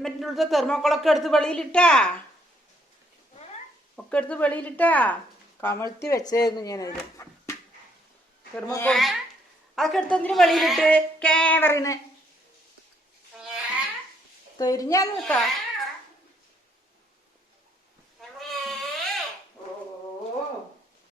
ഹെൽമെറ്റിന്റെ ഉള്ളത്തെ തെർമോക്കോളൊക്കെ എടുത്ത് വെളിയിലിട്ടാ. ഒക്കെ എടുത്ത് വെളിയിലിട്ടാ. കമഴ്ത്തി വെച്ചായിരുന്നു ഞാനതിൽ തെർമോക്കോൾ അതൊക്കെ എടുത്ത് എന്തിനു വെളിയിലിട്ട്? ക്യാമറിന്ന് തെരിഞ്ഞാ നിൽക്കാം.